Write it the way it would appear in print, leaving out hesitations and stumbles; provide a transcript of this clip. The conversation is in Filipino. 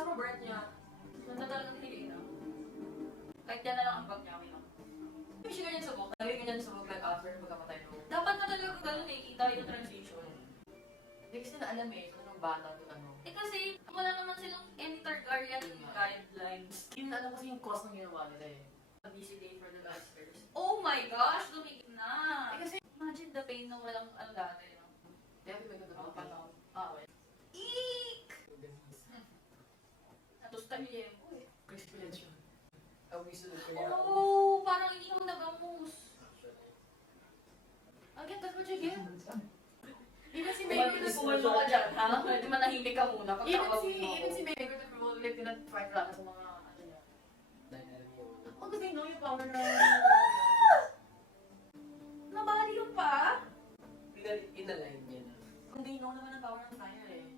Sa Robert niya, ganda talagang hinigay na. Kahit yan na lang ang bag niya, okay lang. Hindi siya ganyan sa book. Naging ganyan sa book like after magkamatay no. Dapat na talaga ganun eh, kita yung transition. Hindi kasi na alam eh, kung anong bata to ano. Eh kasi, wala naman silang any Targaryen guidelines. Hindi na alam kasi yung cost ng ginawa nila eh. A busy day for the Lannisters. Oh my gosh, lumikit na! Eh kasi, Imagine the pain na walang ano dati, no? kaya may ganda Mga pa panahon. Ah, well. Eek! Natusta niya yung eh. Crispy lunch yun. Awi sunod ko niya. Oh, parang inihaw na bangus. Again, that's what you get. Even si Megan nag-uwal mo ka dyan, ha? Pwede manahimik ka muna pag Even si Megan nag-probably pinag-fight lang sa mga ano niya. Oh, kasi know yung power na... Nabali yung pa? Inalign niya na. Kung they know naman ang power ng fire eh.